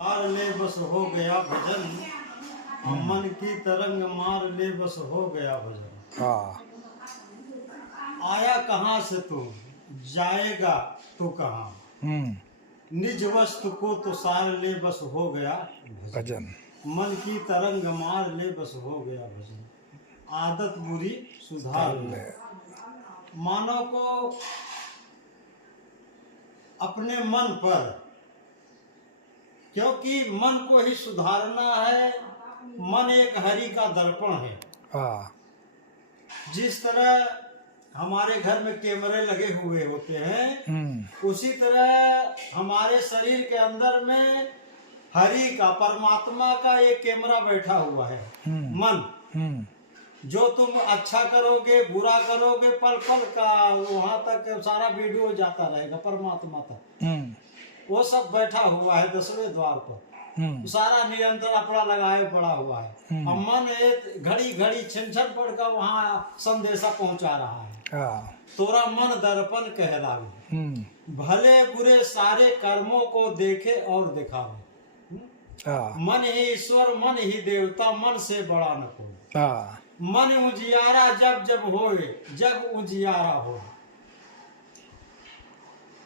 मार ले बस हो गया भजन, मन की तरंग मार ले बस हो गया भजन। हाँ। आया कहाँ से तू, जाएगा तो कहाँ, निज वस्तु को तो सार ले बस हो गया भजन। भजन। मन की तरंग मार ले बस हो गया भजन। आदत बुरी सुधार ले। मानव को अपने मन पर, क्योंकि मन को ही सुधारना है। मन एक हरि का दर्पण है। हाँ। जिस तरह हमारे घर में कैमरे लगे हुए होते हैं, उसी तरह हमारे शरीर के अंदर में हरि का, परमात्मा का एक कैमरा बैठा हुआ है, मन। जो तुम अच्छा करोगे, बुरा करोगे, पल पल का वहां तक सारा वीडियो जाता रहेगा परमात्मा तक। वो सब बैठा हुआ है 10वें द्वार पर। सारा निरंतर अपना लगाए पड़ा हुआ है। अब मन एक घड़ी घड़ी छिन पड़ कर वहाँ संदेशा पहुंचा रहा है। तोरा मन दर्पण कहलावे, भले बुरे सारे कर्मों को देखे और दिखावे। मन ही ईश्वर, मन ही देवता, मन से बड़ा न कोई। मन उजियारा जब जब होए, जग उजियारा हो।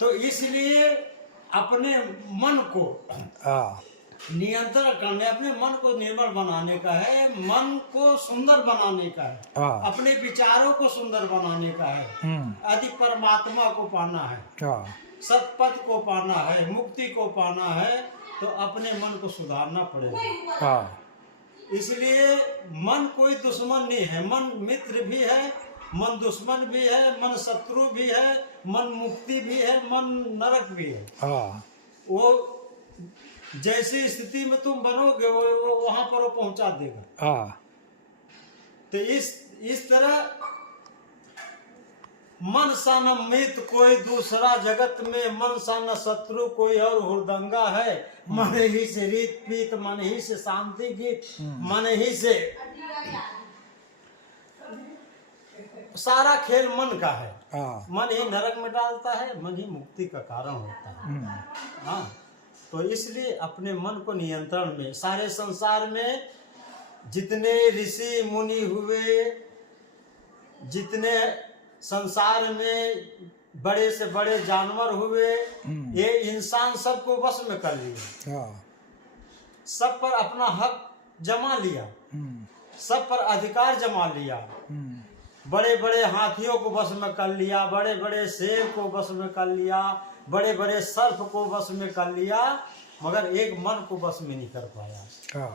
तो इसलिए अपने मन को नियंत्रण करने, अपने मन को निर्मल बनाने का है, मन को सुंदर बनाने का है, अपने विचारों को सुंदर बनाने का है। यदि परमात्मा को पाना है, सतपथ को पाना है, मुक्ति को पाना है, तो अपने मन को सुधारना पड़ेगा। इसलिए मन कोई दुश्मन नहीं है। मन मित्र भी है, मन दुश्मन भी है, मन शत्रु भी है, मन मुक्ति भी है, मन नरक भी है। वो जैसी स्थिति में तुम बनोगे वो वहां पर वो पहुंचा देगा। तो इस तरह मन सा न मित कोई दूसरा जगत में, मन सा न शत्रु कोई और हुरदंगा है। मन ही से रीत पीत, मन ही से शांति गीत, मन ही से सारा खेल मन का है। मन ही नरक में डालता है, मन ही मुक्ति का कारण होता है। हाँ, तो इसलिए अपने मन को नियंत्रण में, सारे संसार में जितने ऋषि मुनि हुए, जितने संसार में बड़े से बड़े जानवर हुए, ये इंसान सबको वश में कर लिया। सब पर अपना हक जमा लिया, सब पर अधिकार जमा लिया। बड़े बड़े हाथियों को वश में कर लिया, बड़े बड़े शेर को वश में कर लिया, बड़े बड़े सर्प को वश में कर लिया, मगर एक मन को वश में नहीं कर पाया।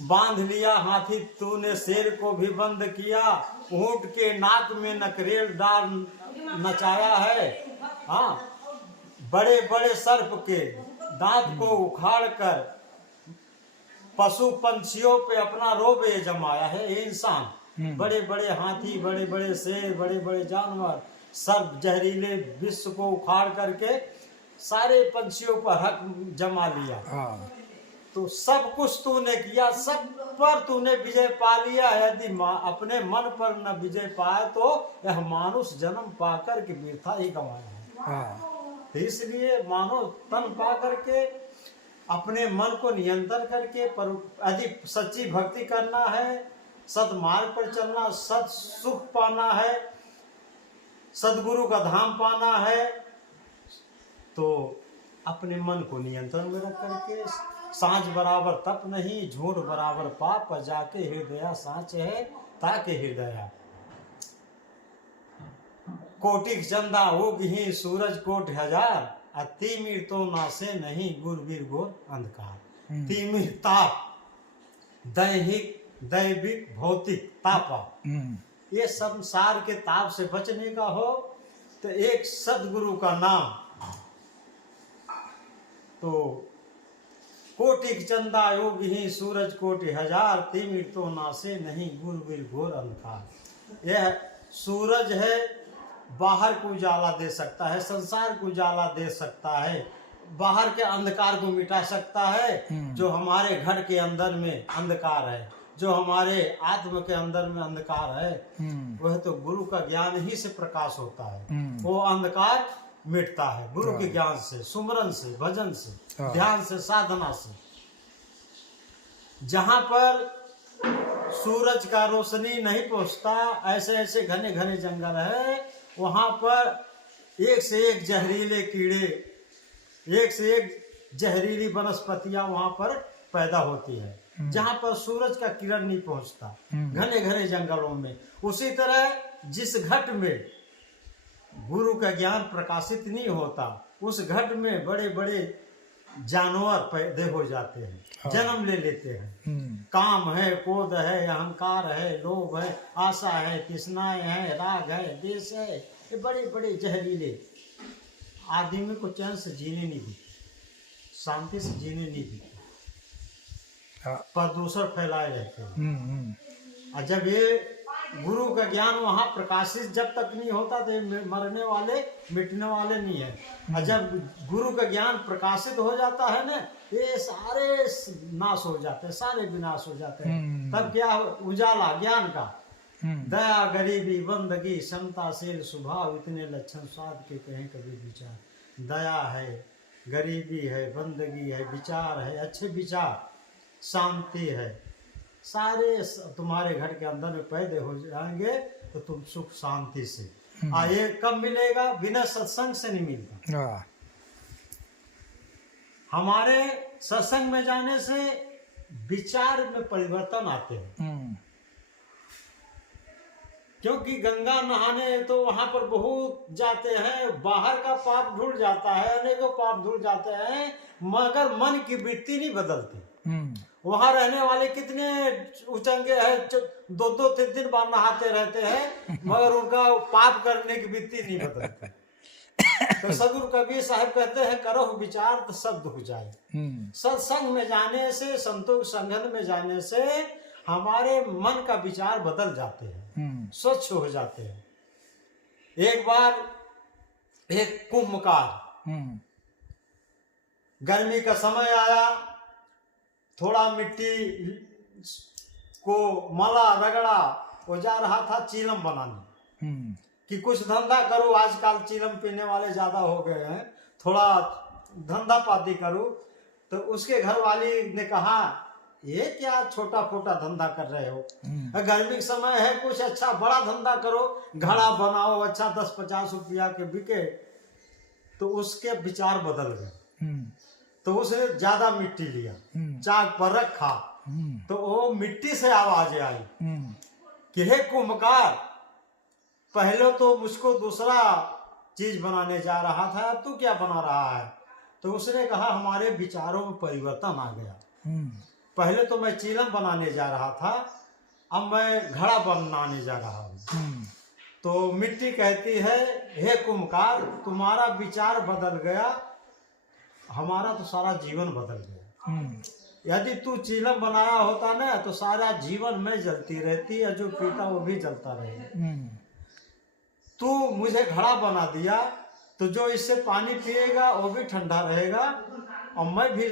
बांध लिया हाथी तूने, शेर को भी बंद किया, ऊंट के नाक में नकरेल डाल नचाया है। हाँ, बड़े बड़े सर्प के दांत को उखाड़ कर पशु पंछियों पे अपना रोब जमाया है ये इंसान। बड़े बड़े हाथी, बड़े बड़े शेर, बड़े बड़े जानवर, सर्प जहरीले विश्व को उखाड़ करके सारे पंछियों पर हक जमा लिया। तो सब कुछ तूने किया, सब पर तूने विजय पा लिया। यदि अपने मन पर न विजय पाए तो यह मानुष जन्म पाकर के व्यर्था ही गंवाया है। तो इसलिए मानव तन पा करके अपने मन को नियंत्रण करके, पर यदि सच्ची भक्ति करना है, सदमार्ग पर चलना, सद सुख पाना है, सदगुरु का धाम पाना है, तो अपने मन को नियंत्रण में रख करके, सांझ बराबर तप नहीं, झूठ बराबर पाप, जाके हृदय सांच है ताके हृदय। कोटिक चंदा होग ही सूरज कोट हजार, तिमिर तो नासे नहीं गुरबीर घोर अंधकार। तिमिर ताप, दैहिक दैविक भौतिक तापा, ये संसार के ताप से बचने का हो तो एक सदगुरु का नाम। तो कोटिक चंदा योग ही सूरज कोटि हजार, तिमिर तो नासे नहीं गुरबीर घोर अंधकार। यह सूरज है, बाहर को उजाला दे सकता है, संसार को उजाला दे सकता है, बाहर के अंधकार को मिटा सकता है। जो हमारे घर के अंदर में अंधकार है, जो हमारे आत्म के अंदर में अंधकार है, वह तो गुरु का ज्ञान ही से प्रकाश होता है। वो अंधकार मिटता है गुरु के ज्ञान से, सुमरन से, भजन से, ध्यान से, साधना से। जहां पर सूरज का रोशनी नहीं पहुंचता, ऐसे ऐसे घने घने जंगल है, वहां पर एक से एक जहरीले कीड़े, एक से एक जहरीली वनस्पतियां वहां पर पैदा होती है, जहां पर सूरज का किरण नहीं पहुंचता, घने घने जंगलों में। उसी तरह जिस घट में गुरु का ज्ञान प्रकाशित नहीं होता, उस घट में बड़े बड़े जानवर पैदा हो जाते हैं, जन्म ले लेते हैं। काम है, क्रोध है, अहंकार है, लोभ है, आशा है, तृष्णाएं है, राग है, द्वेष है, ये बड़े बड़े जहरीले आदमी को चैन से जीने नहीं देते, शांति से जीने नहीं देते, प्रदूषण फैलाए रहते हैं। और जब ये गुरु का ज्ञान वहाँ प्रकाशित जब तक नहीं होता तो ये मरने वाले मिटने वाले नहीं है। और जब गुरु का ज्ञान प्रकाशित हो जाता है ना, ये सारे नाश हो जाते हैं, सारे विनाश हो जाते हैं। तब क्या उजाला ज्ञान का, दया, गरीबी, बंदगी, क्षमताशील स्वभाव, इतने लक्षण साध के कहें कभी विचार। दया है, गरीबी है, बंदगी है, विचार है, अच्छे विचार, शांति है, सारे तुम्हारे घर के अंदर में पैदा हो जाएंगे तो तुम सुख शांति से। ये कब मिलेगा? बिना सत्संग से नहीं मिलता। हमारे सत्संग में जाने से विचार में परिवर्तन आते हैं। क्योंकि गंगा नहाने तो वहां पर बहुत जाते हैं, बाहर का पाप धुल जाता है, अनेकों पाप धुल जाते हैं, मगर मन की वृत्ति नहीं बदलती। वहां रहने वाले कितने उचंगे हैं, 2-2 3 बार नहाते रहते हैं, मगर उनका पाप करने की वृत्ति नहीं बदलती। तो सदगुरु कबीर साहब कहते हैं, करो विचार तो सब दुख जाए। सत्संग में जाने से, संतों के संगत में जाने से हमारे मन का विचार बदल जाते हैं, स्वच्छ हो जाते हैं। एक बार एक कुंभकार, गर्मी का समय आया, थोड़ा मिट्टी को मला रगड़ा, वो जा रहा था चीलम बनाने कि कुछ धंधा करूं, आजकल चीलम पीने वाले ज्यादा हो गए हैं, थोड़ा धंधा पाती करूं। तो उसके घर वाली ने कहा, ये क्या छोटा फोटा धंधा कर रहे हो, गर्मी का समय है, कुछ अच्छा बड़ा धंधा करो, घड़ा बनाओ, अच्छा 10-50 रुपया के बिके। तो उसके विचार बदल गए। तो उसने ज्यादा मिट्टी लिया, चाक पर रखा, तो वो मिट्टी से आवाज आई कि हे कुंभकार, पहले तो मुझको दूसरा चीज बनाने जा रहा था, अब तू क्या बना रहा है? तो उसने कहा, हमारे विचारों में परिवर्तन आ गया। पहले तो मैं चीलम बनाने जा रहा था, अब मैं घड़ा बनाने जा रहा हूँ। तो मिट्टी कहती है, हे कुंभकार, तुम्हारा विचार बदल गया, हमारा तो सारा जीवन बदल गया। यदि तू चीलम बनाया होता ना, तो सारा जीवन में जलती रहती है, जो पीता वो भी जलता रहेगा। तू मुझे घड़ा बना दिया, तो जो इससे पानी पिएगा वो भी ठंडा रहेगा, और मैं भी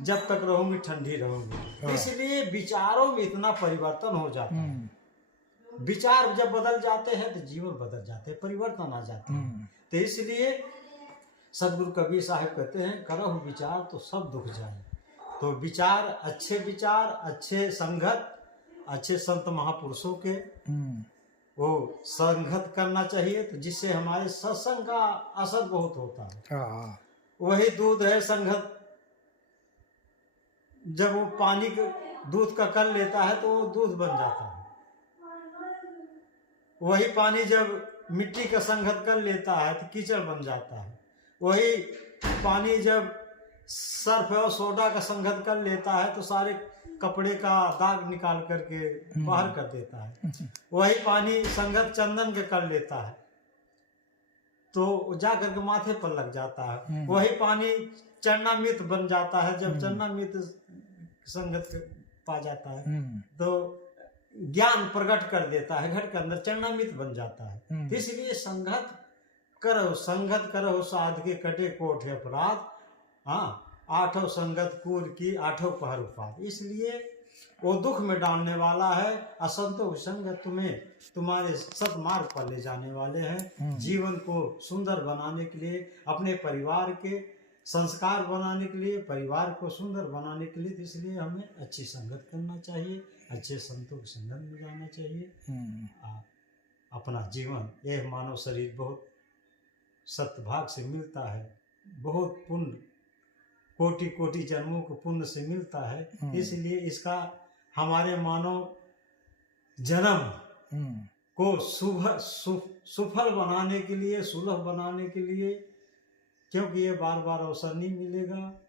जब तक रहूंगी ठंडी रहूंगी। इसलिए विचारों में इतना परिवर्तन हो जाता है। विचार जब बदल जाते हैं तो जीवन बदल जाते हैं, परिवर्तन आ जाते हैं। तो इसलिए सदगुरु कबीर साहब कहते हैं, करो विचार तो सब दुख जाए। तो विचार, अच्छे संगत, अच्छे संत महापुरुषों के वो संगत करना चाहिए, तो जिससे हमारे सत्संग का असर बहुत होता है। वही दूध है संगत, जब वो पानी के दूध का कर लेता है तो वो दूध बन जाता है। वही पानी जब मिट्टी का संगत कर लेता है तो कीचड़ बन जाता है। वही पानी जब सर्फ और सोडा का संगत कर लेता है तो सारे कपड़े का दाग निकाल करके बाहर कर देता है। वही पानी संगत चंदन के कर लेता है तो जा करके माथे पर लग जाता है। वही पानी चरणामृत बन जाता है, जब चरणामृत संगत पा जाता है तो ज्ञान प्रकट कर देता है, घर के अंदर चरणामृत बन जाता है। इसलिए संगत करो साध के कटे कोठ अपराध। हाँ, 8 संगत कूर की 8 पहर उपाध। इसलिए वो दुख में डालने वाला है। असंतोष संग तुम्हें तुम्हारे सतमार्ग पर ले जाने वाले हैं। जीवन को सुंदर बनाने के लिए, अपने परिवार के संस्कार बनाने के लिए, परिवार को सुंदर बनाने के लिए, तो इसलिए हमें अच्छी संगत करना चाहिए, अच्छे संतों की संगत में जाना चाहिए। अपना जीवन, यह मानव शरीर बहुत सत्भाग से मिलता है, बहुत पुण्य, कोटि कोटि जन्मों को पुण्य से मिलता है। इसलिए इसका हमारे मानव जन्म को सुफल बनाने के लिए, सुलभ बनाने के लिए, क्योंकि ये बार बार अवसर नहीं मिलेगा,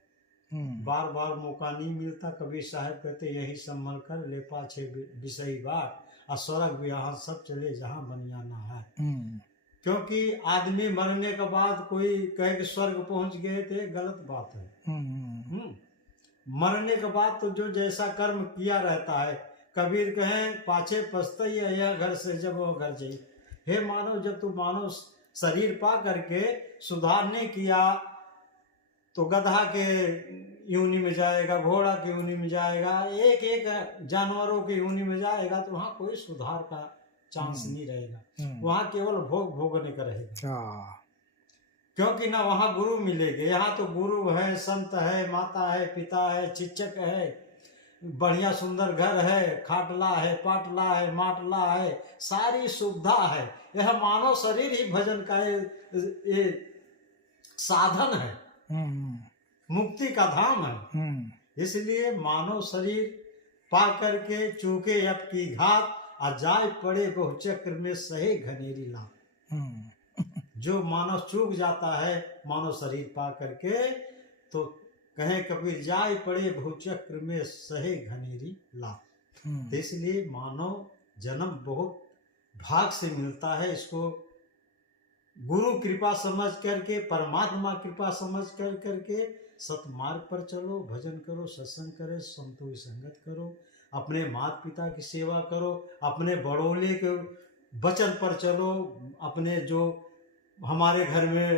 बार बार मौका नहीं मिलता। कबीर साहब कहते यही संभल कर ले पाछे विषयी बात, और स्वर्ग विहार सब चले जहाँ बनियाना है। क्योंकि आदमी मरने के बाद कोई कहे कि स्वर्ग पहुंच गए थे, गलत बात है। मरने के बाद तो जो जैसा कर्म किया रहता है, कबीर कहें पाछे पछताई यह घर से जब वो घर जाई। हे मानव, जब तू मानव शरीर पा करके सुधार नहीं किया तो गधा के योनि में जाएगा, घोड़ा की योनि में जाएगा, एक एक जानवरों की योनि में जाएगा, तो वहाँ कोई सुधार का चांस नहीं रहेगा। वहाँ केवल भोग भोगने का रहेगा, क्योंकि ना वहाँ गुरु मिलेंगे। यहाँ तो गुरु है, संत है, माता है, पिता है, शिक्षक है, बढ़िया सुंदर घर है, खाटला है, पाटला है, माटला है, सारी सुविधा है। यह मानव शरीर ही भजन का ये साधन है, मुक्ति का धाम है। इसलिए मानव शरीर पा करके चूके अब की घात, आ जाए पड़े बहुचक्र में सहे घनेरी लाभ। जो मानव चूक जाता है मानव शरीर पा करके, तो कहें कबीर जाए पड़े बहुचक्र में सहे घनेरी लाभ। इसलिए मानव जन्म बहुत भाग से मिलता है। इसको गुरु कृपा समझ करके, परमात्मा कृपा समझ करके सतमार्ग पर चलो, भजन करो, सत्संग करो, संतों की संगत करो, अपने माता पिता की सेवा करो, अपने बड़ोले के वचन पर चलो, अपने जो हमारे घर में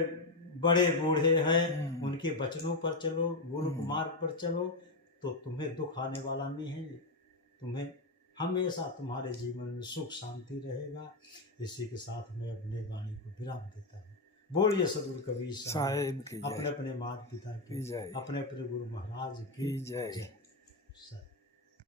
बड़े बूढ़े हैं उनके वचनों पर चलो, गुरु मार्ग पर चलो, तो तुम्हें दुख आने वाला नहीं है। तुम्हें हमेशा तुम्हारे जीवन में सुख शांति रहेगा। इसी के साथ मैं अपने वाणी को विराम देता हूँ। बोलिए सदगुरु कबीर साहिब अपने अपने माता पिता की, अपने अपने गुरु महाराज की जय।